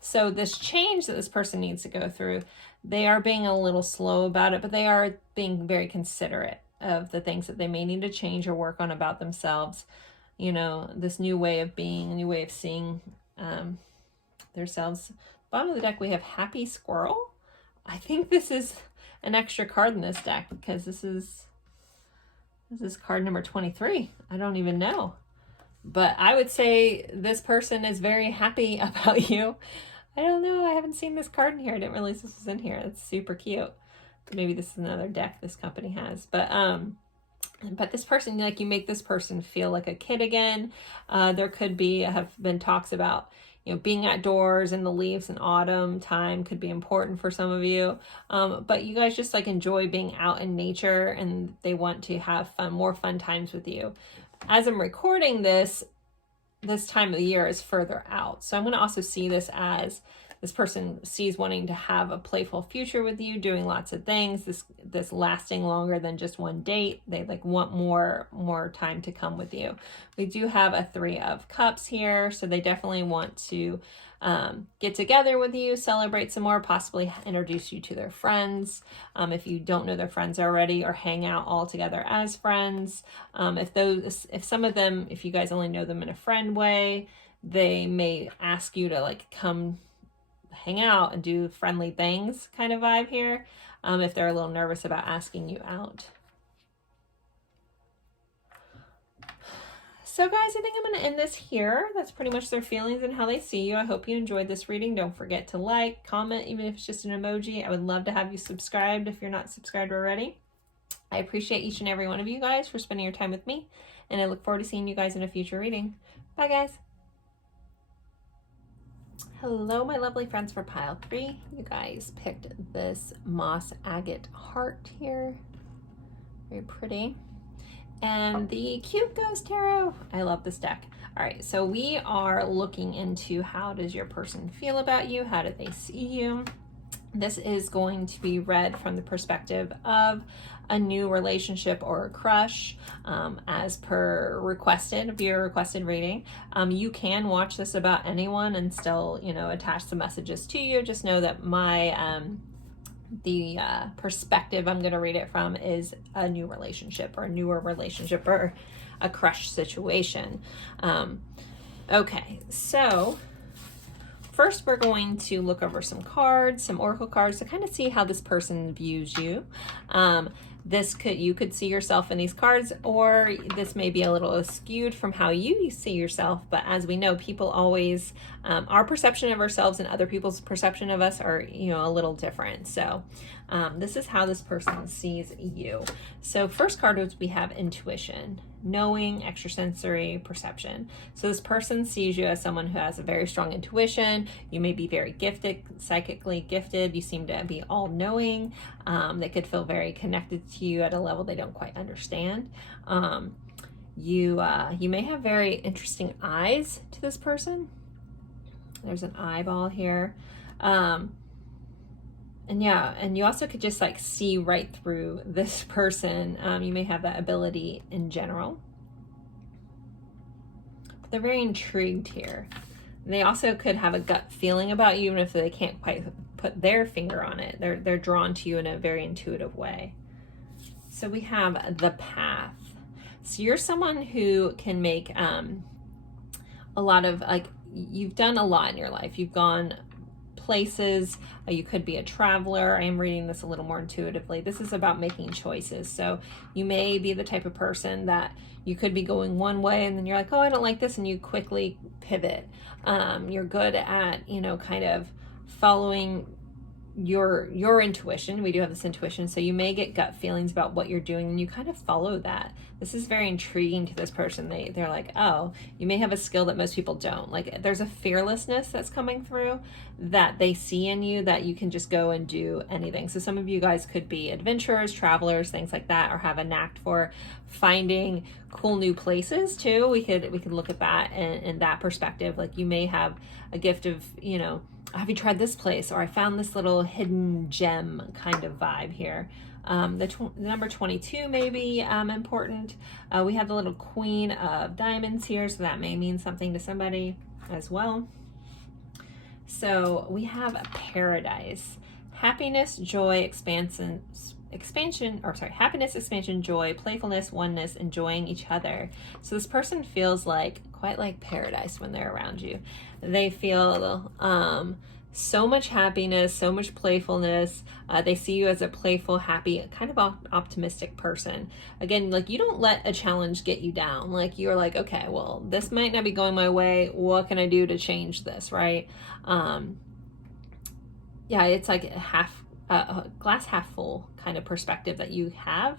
So this change that this person needs to go through, they are being a little slow about it, but they are being very considerate of the things that they may need to change or work on about themselves. You know, this new way of being, a new way of seeing themselves. Bottom of the deck, we have Happy Squirrel. I think this is an extra card in this deck, because this is card number 23. I don't even know. But I would say this person is very happy about you. I don't know. I haven't seen this card in here. I didn't realize this was in here. It's super cute. Maybe this is another deck this company has. But this person, like, you make this person feel like a kid again. There could be, have been talks about, you know, being outdoors in the leaves in autumn time could be important for some of you. But you guys just like enjoy being out in nature, and they want to have fun, more fun times with you. As I'm recording this time of the year is further out. So I'm going to also see this as this person sees wanting to have a playful future with you, doing lots of things, this lasting longer than just one date. They like want more time to come with you. We do have a Three of Cups here, so they definitely want to get together with you, celebrate some more, possibly introduce you to their friends if you don't know their friends already, or hang out all together as friends. If some of them, if you guys only know them in a friend way, they may ask you to like come hang out and do friendly things kind of vibe here, if they're a little nervous about asking you out. So guys, I think I'm going to end this here. That's pretty much their feelings and how they see you. I hope you enjoyed this reading. Don't forget to like, comment, even if it's just an emoji. I would love to have you subscribed if you're not subscribed already. I appreciate each and every one of you guys for spending your time with me, and I look forward to seeing you guys in a future reading. Bye guys. Hello, my lovely friends for pile 3. You guys picked this moss agate heart here. Very pretty. And the Cute Ghost Tarot. I love this deck. All right, so we are looking into how does your person feel about you? How do they see you? This is going to be read from the perspective of a new relationship or a crush, as per requested, viewer requested reading. You can watch this about anyone and still, you know, attach the messages to you. Just know that my the perspective I'm going to read it from is a new relationship or a newer relationship or a crush situation. Okay, so first we're going to look over some cards, some oracle cards, to kind of see how this person views you. You could see yourself in these cards, or this may be a little skewed from how you see yourself, but as we know, people always, our perception of ourselves and other people's perception of us are, you know, a little different. So this is how this person sees you. So first card is we have intuition, knowing, extrasensory perception. So this person sees you as someone who has a very strong intuition. You may be very gifted, psychically gifted. You seem to be all-knowing. They could feel very connected to you at a level they don't quite understand. You may have very interesting eyes to this person. There's an eyeball here. And yeah, and you also could just like see right through this person. You may have that ability in general. But they're very intrigued here. They also could have a gut feeling about you, even if they can't quite put their finger on it. They're drawn to you in a very intuitive way. So we have the path. So you're someone who can make a lot of, like, you've done a lot in your life. You've gone places. You could be a traveler. I am reading this a little more intuitively. This is about making choices. So you may be the type of person that you could be going one way and then you're like, oh, I don't like this, and you quickly pivot. You're good at, you know, kind of following your intuition. We do have this intuition, so you may get gut feelings about what you're doing and you kind of follow that. This is very intriguing to this person. They're like, oh, you may have a skill that most people don't. Like, there's a fearlessness that's coming through that they see in you, that you can just go and do anything. So some of you guys could be adventurers, travelers, things like that, or have a knack for finding cool new places too. We could look at that in that perspective. Like, you may have a gift of, you know, have you tried this place? Or I found this little hidden gem kind of vibe here. The number 22 may be important. We have the little Queen of Diamonds here, so that may mean something to somebody as well. So we have Paradise. Happiness, joy, expansion, happiness, expansion, joy, playfulness, oneness, enjoying each other. So this person feels like quite like paradise when they're around you. They feel so much happiness, so much playfulness. They see you as a playful, happy, kind of optimistic person. Again, like, you don't let a challenge get you down. Like, you're like, okay, well, this might not be going my way. What can I do to change this, right? Yeah, it's like a glass half full kind of perspective that you have,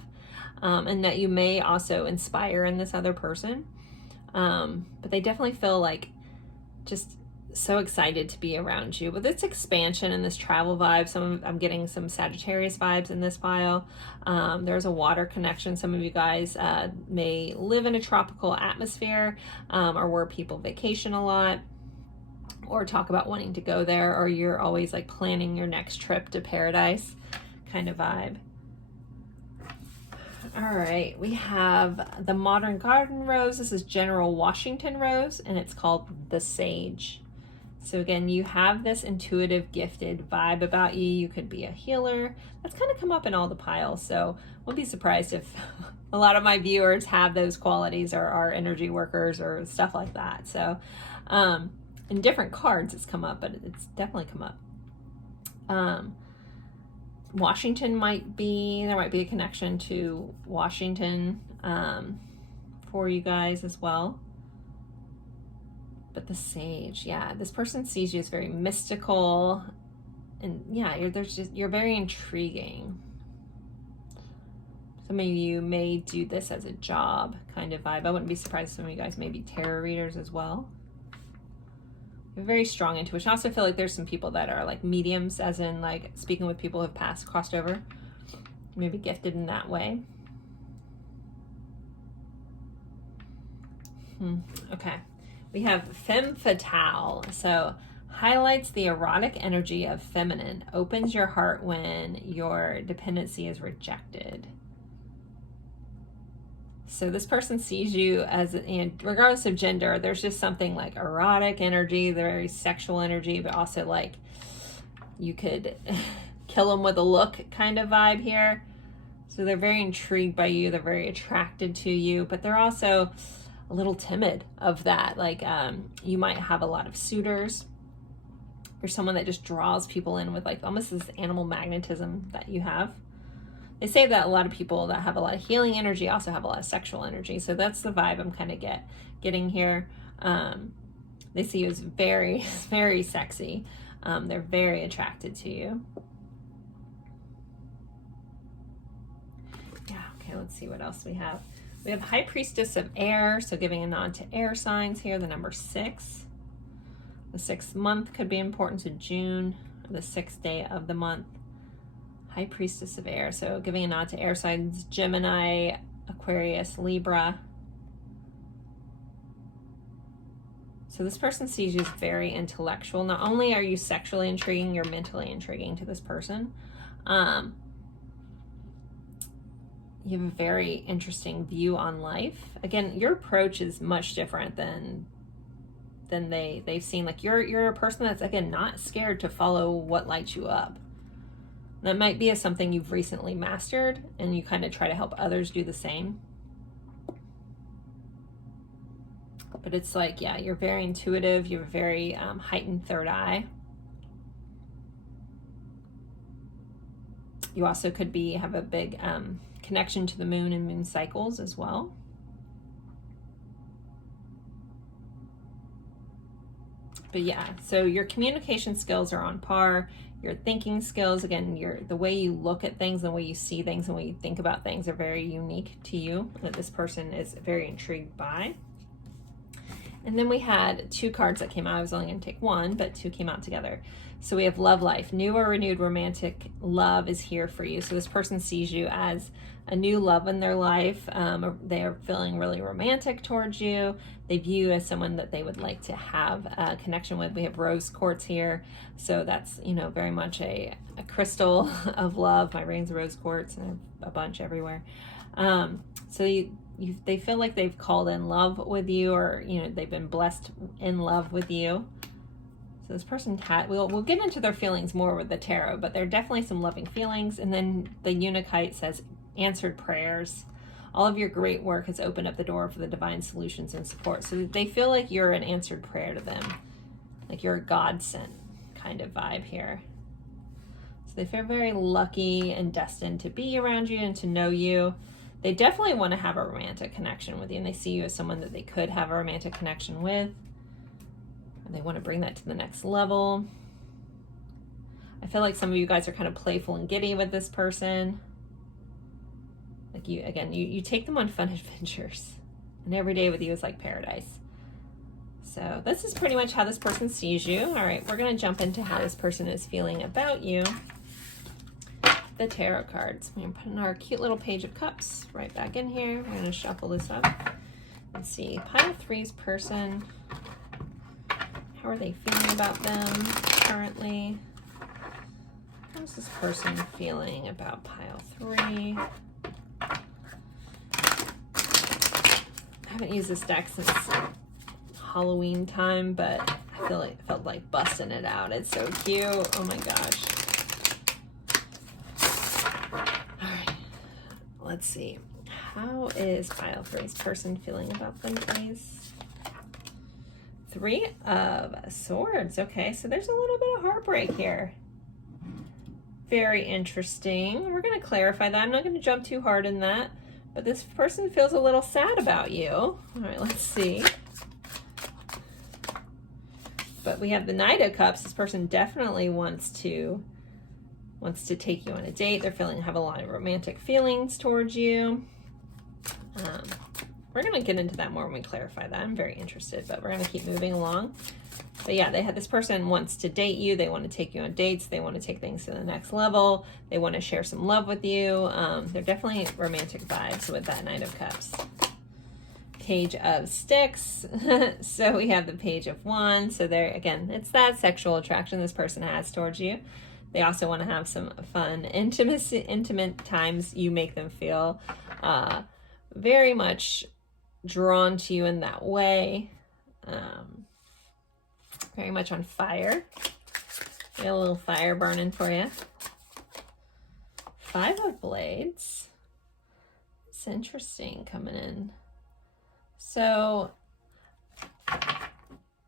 and that you may also inspire in this other person. But they definitely feel like just so excited to be around you. With this expansion and this travel vibe, I'm getting some Sagittarius vibes in this file. There's a water connection. Some of you guys may live in a tropical atmosphere, or where people vacation a lot, or talk about wanting to go there, or you're always like planning your next trip to paradise kind of vibe. All right, we have the Modern Garden Rose. This is General Washington Rose, and it's called the Sage. So again, you have this intuitive, gifted vibe about you. You could be a healer. That's kind of come up in all the piles, so won't be surprised if a lot of my viewers have those qualities, or are energy workers or stuff like that. So, and in different cards it's come up, but it's definitely come up. Washington there might be a connection to Washington for you guys as well. But the Sage, yeah, this person sees you as very mystical, and yeah, you're very intriguing. Some of you may do this as a job kind of vibe. I wouldn't be surprised if some of you guys may be tarot readers as well. You're very strong intuition. I also feel like there's some people that are like mediums, as in like speaking with people who have crossed over, maybe gifted in that way. Okay, we have femme fatale. So highlights the erotic energy of feminine, opens your heart when your dependency is rejected. So this person sees you as, and regardless of gender, there's just something like erotic energy, very sexual energy, but also like you could kill them with a look kind of vibe here. So they're very intrigued by you. They're very attracted to you, but they're also a little timid of that. Like you might have a lot of suitors, or someone that just draws people in with like almost this animal magnetism that you have. They say that a lot of people that have a lot of healing energy also have a lot of sexual energy. So that's the vibe I'm kind of getting here. They see you as very, very sexy. They're very attracted to you. Yeah, okay, let's see what else we have. We have High Priestess of Air, so giving a nod to air signs here, the number 6. The 6th month could be important to June, the 6th day of the month. High Priestess of Air, so giving a nod to air signs, Gemini, Aquarius, Libra. So this person sees you as very intellectual. Not only are you sexually intriguing, you're mentally intriguing to this person. You have a very interesting view on life. Again, your approach is much different than they've seen. Like you're a person that's, again, not scared to follow what lights you up. That might be something you've recently mastered, and you kind of try to help others do the same. But it's like, yeah, you're very intuitive. You have a very heightened third eye. You also could have a big connection to the moon and moon cycles as well. But yeah, so your communication skills are on par. Your thinking skills, again, the way you look at things, the way you see things, and the way you think about things are very unique to you, that this person is very intrigued by. And then we had 2 cards that came out. I was only going to take 1, but 2 came out together. So we have Love Life. New or renewed romantic love is here for you. So this person sees you as a new love in their life. They are feeling really romantic towards you. They view you as someone that they would like to have a connection with. We have rose quartz here. So that's, very much a crystal of love. My ring's rose quartz, and I have a bunch everywhere. So they feel like they've called in love with you, or, they've been blessed in love with you. So this person we'll get into their feelings more with the tarot, but there are definitely some loving feelings. And then the Unikite says answered prayers. All of your great work has opened up the door for the divine solutions and support. So they feel like you're an answered prayer to them, like you're a God-sent kind of vibe here. So they feel very lucky and destined to be around you and to know you. They definitely want to have a romantic connection with you, and they see you as someone that they could have a romantic connection with. And they want to bring that to the next level. I feel like some of you guys are kind of playful and giddy with this person. Like you take them on fun adventures, and every day with you is like paradise. So this is pretty much how this person sees you. All right, we're going to jump into how this person is feeling about you. The tarot cards. We're going to put in our cute little Page of Cups right back in here. We're going to shuffle this up and see. Pile 3's person. How are they feeling about them currently? How's this person feeling about pile 3? I haven't used this deck since Halloween time, but I felt like busting it out. It's so cute. Oh my gosh. All right. Let's see. How is pile 3's person feeling about them, please? Three of Swords. Okay, so there's a little bit of heartbreak here. Very interesting. We're going to clarify that. I'm not going to jump too hard in that, but this person feels a little sad about you. All right, let's see. But we have the Knight of Cups. This person definitely wants to take you on a date. They're have a lot of romantic feelings towards you. We're going to get into that more when we clarify that. I'm very interested, but we're going to keep moving along. But yeah, this person wants to date you. They want to take you on dates. They want to take things to the next level. They want to share some love with you. They're definitely romantic vibes with that Knight of Cups. Page of Sticks. So we have the Page of Wands. So there, again, it's that sexual attraction this person has towards you. They also want to have some fun, intimate times. You make them feel very much drawn to you in that way. Very much on fire. Got a little fire burning for you. Five of Blades. It's interesting coming in. So,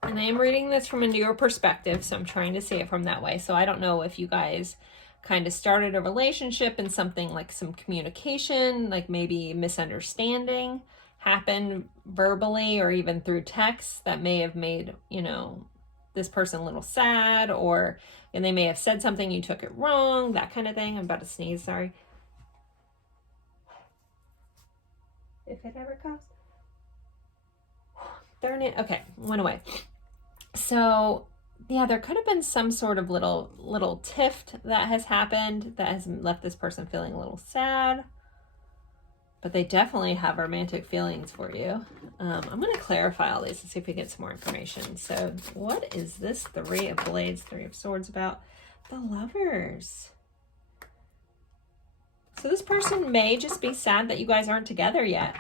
and I am reading this from a newer perspective, so I'm trying to see it from that way. So I don't know if you guys kind of started a relationship and something like some communication, like maybe misunderstanding happened verbally or even through text that may have made, you know, this person a little sad, and they may have said something, you took it wrong, that kind of thing. I'm about to sneeze, sorry. If it ever comes. Darn it. Okay, went away. So yeah, there could have been some sort of little tiff that has happened that has left this person feeling a little sad. But they definitely have romantic feelings for you. I'm going to clarify all these and see if we get some more information. So what is this Three of Blades, Three of Swords about? The Lovers. So this person may just be sad that you guys aren't together yet.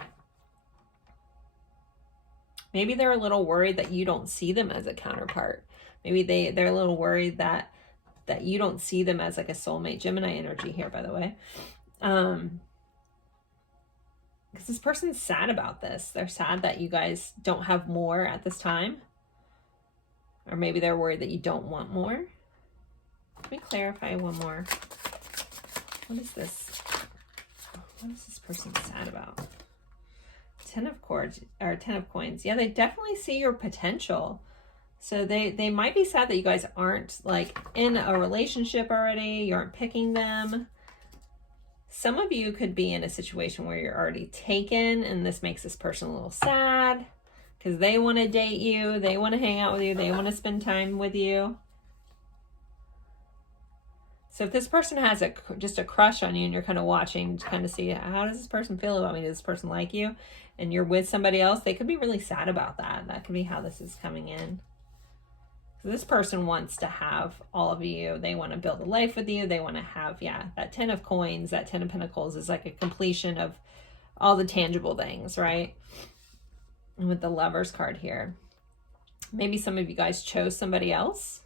Maybe they're a little worried that you don't see them as a counterpart. Maybe they're a little worried that you don't see them as like a soulmate. Gemini energy here, by the way. Because this person's sad about this. They're sad that you guys don't have more at this time. Or maybe they're worried that you don't want more. Let me clarify one more. What is this? What is this person sad about? Ten of Coins. Yeah, they definitely see your potential. So they might be sad that you guys aren't like in a relationship already. You aren't picking them. Some of you could be in a situation where you're already taken, and this makes this person a little sad because they want to date you. They want to hang out with you. They want to spend time with you. So if this person has just a crush on you and you're kind of watching to kind of see how does this person feel about me? Does this person like you? And you're with somebody else, they could be really sad about that. That could be how this is coming in. So this person wants to have all of you. They want to build a life with you. They want to have, yeah, that 10 of Coins, that 10 of Pentacles is like a completion of all the tangible things, right? And with the Lovers card here, maybe some of you guys chose somebody else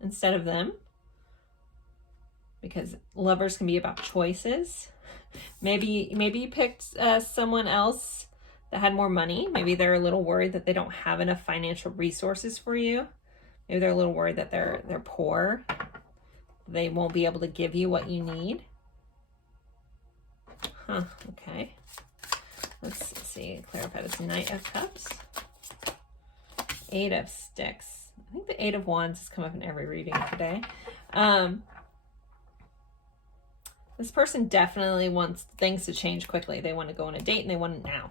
instead of them, because lovers can be about choices. Maybe you picked someone else that had more money. Maybe they're a little worried that they don't have enough financial resources for you. Maybe they're a little worried that they're poor. They won't be able to give you what you need. Huh, okay. Let's see, clarify this. Knight of Cups. Eight of Sticks. I think the Eight of Wands has come up in every reading today. This person definitely wants things to change quickly. They want to go on a date and they want it now.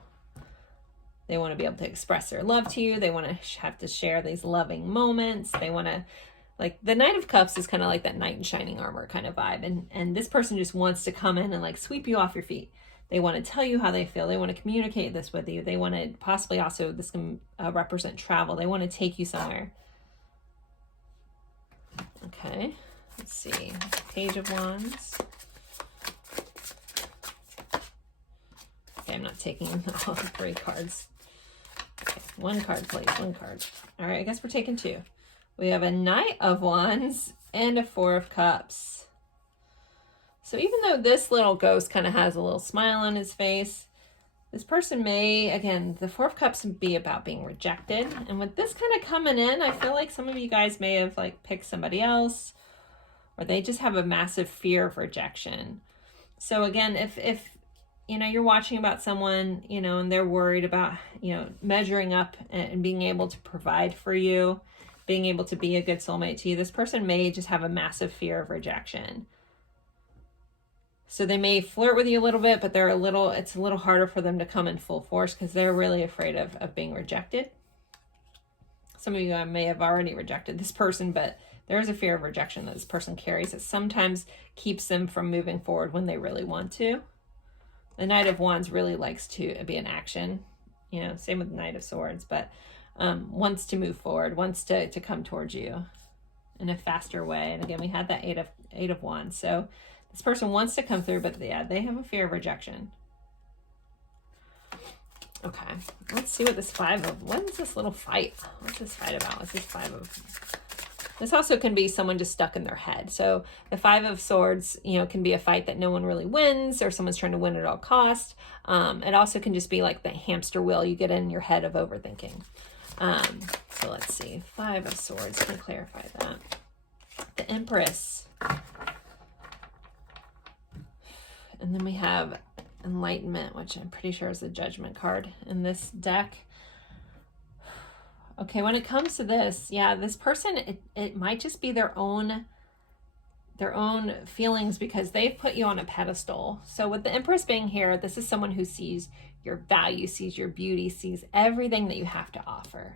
They want to be able to express their love to you. They want to have to share these loving moments. They want to, like, the Knight of Cups is kind of like that knight in shining armor kind of vibe. And this person just wants to come in and like sweep you off your feet. They want to tell you how they feel. They want to communicate this with you. They want to possibly also, this can represent travel. They want to take you somewhere. Okay, let's see. Page of Wands. Okay, I'm not taking all 3 cards. Okay, 1 card, please. 1 card. All right, I guess we're taking 2. We have a Knight of Wands and a 4 of Cups. So even though this little ghost kind of has a little smile on his face, This person may, again, the Four of Cups be about being rejected. And with this kind of coming in, I feel like some of you guys may have like picked somebody else, or they just have a massive fear of rejection. So again, if you know, you're watching about someone, you know, and they're worried about, you know, measuring up and being able to provide for you, being able to be a good soulmate to you, this person may just have a massive fear of rejection. So they may flirt with you a little bit, but it's a little harder for them to come in full force because they're really afraid of being rejected. Some of you may have already rejected this person, but there is a fear of rejection that this person carries that sometimes keeps them from moving forward when they really want to. The Knight of Wands really likes to be in action, you know, same with the Knight of Swords, but wants to move forward, wants to come towards you in a faster way. And again, we had that Eight of Wands. So this person wants to come through, but yeah, they have a fear of rejection. Okay, let's see what what is this little fight? What's this fight about? What's this This also can be someone just stuck in their head. So the Five of Swords, you know, can be a fight that no one really wins, or someone's trying to win at all cost. It also can just be like the hamster wheel you get in your head of overthinking. So let's see, Five of Swords, can clarify that. The Empress. And then we have Enlightenment, which I'm pretty sure is the Judgment card in this deck. Okay, when it comes to this, yeah, this person, it might just be their own feelings because they've put you on a pedestal. So with the Empress being here, this is someone who sees your value, sees your beauty, sees everything that you have to offer.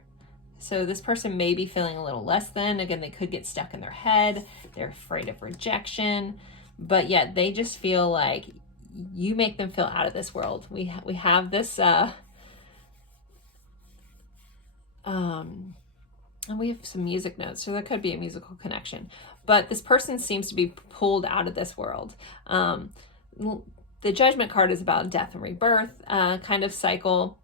So this person may be feeling a little less than. Again, they could get stuck in their head. They're afraid of rejection. But yet they just feel like you make them feel out of this world. We have this, and we have some music notes, so there could be a musical connection. But this person seems to be pulled out of this world. The Judgment card is about death and rebirth, kind of cycle.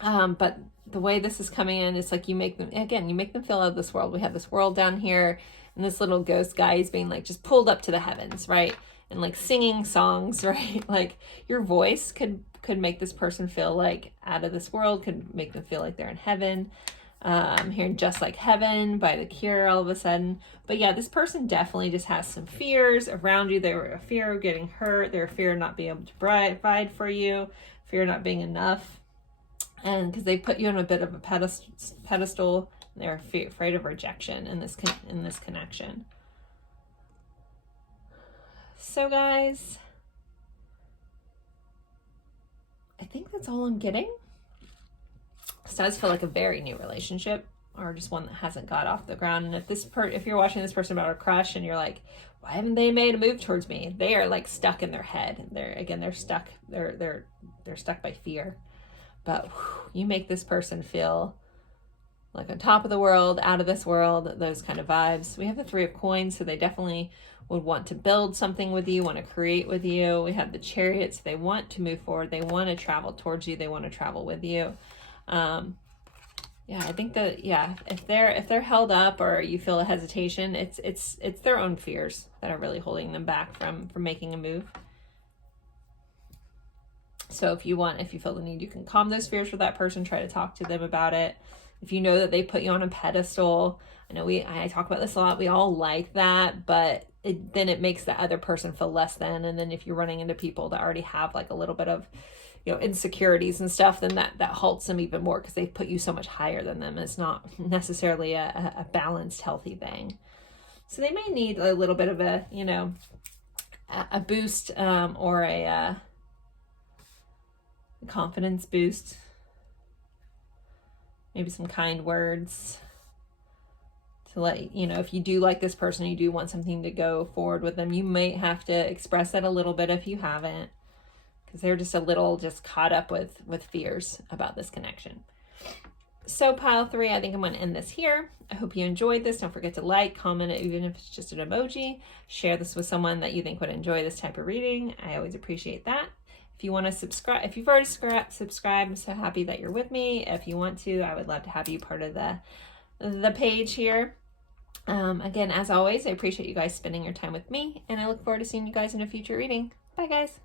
But the way this is coming in, it's like you make them feel out of this world. We have this world down here, and this little ghost guy is being like just pulled up to the heavens, right? And like singing songs, right? Like your voice could make this person feel like out of this world, could make them feel like they're in heaven. I'm hearing Just Like Heaven by The Cure all of a sudden. But yeah, this person definitely just has some fears around you. They were a fear of getting hurt. They're a fear of not being able to provide for you, fear of not being enough. And because they put you on a bit of a pedestal, they're afraid of rejection in this connection. So guys, I think that's all I'm getting. This does feel like a very new relationship, or just one that hasn't got off the ground. And if you're watching this person about a crush and you're like, why haven't they made a move towards me? They are like stuck in their head. They're stuck. They're stuck by fear. But you make this person feel like on top of the world, out of this world, those kind of vibes. We have the Three of Coins, so they definitely would want to build something with you, want to create with you. We have the Chariot, so they want to move forward. They want to travel towards you. They want to travel with you. Yeah, I think that, yeah, if they're held up or you feel a hesitation, it's their own fears that are really holding them back from making a move. So if you feel the need, you can calm those fears for that person, try to talk to them about it. If you know that they put you on a pedestal, I know I talk about this a lot, we all like that, but then it makes the other person feel less than. And then if you're running into people that already have like a little bit of, insecurities and stuff, then that halts them even more because they've put you so much higher than them. It's not necessarily a balanced, healthy thing. So they may need a little bit of a boost, or a confidence boost. Maybe some kind words to let, if you do like this person, you do want something to go forward with them, you might have to express that a little bit if you haven't. Because they're just a little caught up with fears about this connection. So pile 3, I think I'm going to end this here. I hope you enjoyed this. Don't forget to like, comment it, even if it's just an emoji. Share this with someone that you think would enjoy this type of reading. I always appreciate that. If you want to subscribe, if you've already subscribed, I'm so happy that you're with me. If you want to, I would love to have you part of the page here. Again, as always, I appreciate you guys spending your time with me, and I look forward to seeing you guys in a future reading. Bye, guys.